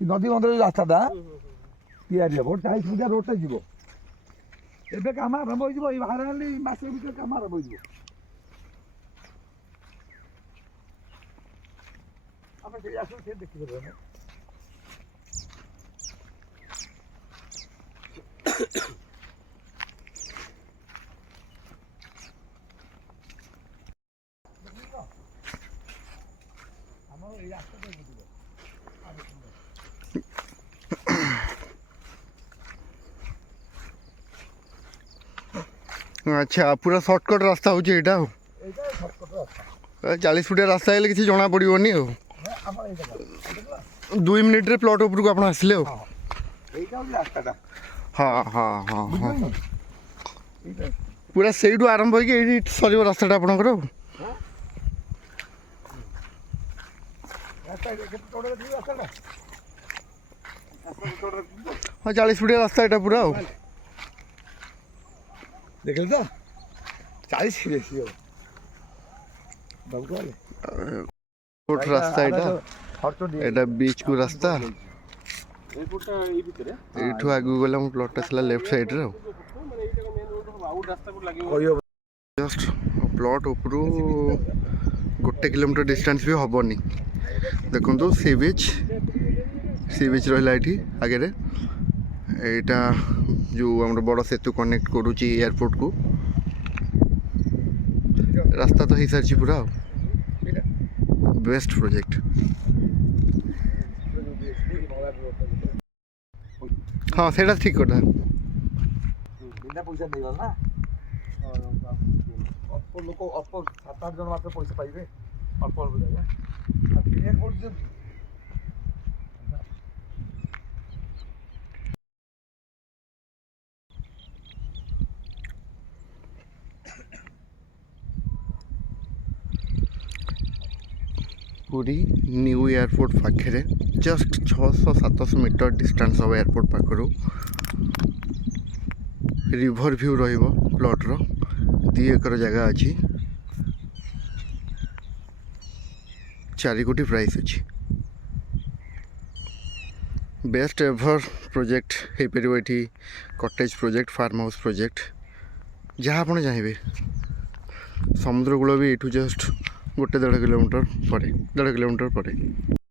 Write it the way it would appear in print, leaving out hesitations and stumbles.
नदी बंधर रास्ताटा तैयारी हे 40 फुटिया रोडटा जीव एबे काम आरंभ हो बाहर मसे भर काम आरंभ हो देखिए अच्छा पूरा सर्टकट रास्ता हो 40 फुटिया रास्ता है किसी जना पड़ोनी 2 मिनिट रे प्लॉट उपरको आप आसले हाँ हाँ हाँ हाँ पूरा से आरंभ होगी सर रास्ता आपणकर हाँ 40 फुटिया रास्ता यहाँ पूरा देख तो 40 रास्ता यहाँ बीच को रास्ता एठू आगू गला मो प्लॉट था लेफ्ट साइड रे जस्ट प्लॉट उपरू 1 किलोमीटर डिस्टेंस भी हबनी देखो सी बीच रहा ये आगे यहाँ जो आम बड़ सेतु कनेक्ट करुच्ची एयरपोर्ट को रास्ता तो हो सारी पूरा बेस्ट प्रोजेक्ट हाँ से ठीक कटा पैसा नहीं ना लोक अल्प 7-8 जन मात्र पैसा पाइबे अल्प पुरी न्यू एयरपोर्ट पाखे जस्ट 600-700 मीटर डिस्टेंस हम एयरपोर्ट पाखर रिवर व्यू प्लॉट रो 2 एकर जगह अच्छी 4 कोटी प्राइस अच्छी बेस्ट एवर प्रोजेक्ट हो पार ये cottage project farm house project जहाँ आप चाहिए समुद्र कूल भी ये जस्ट 1-1.5 किलोमीटर पर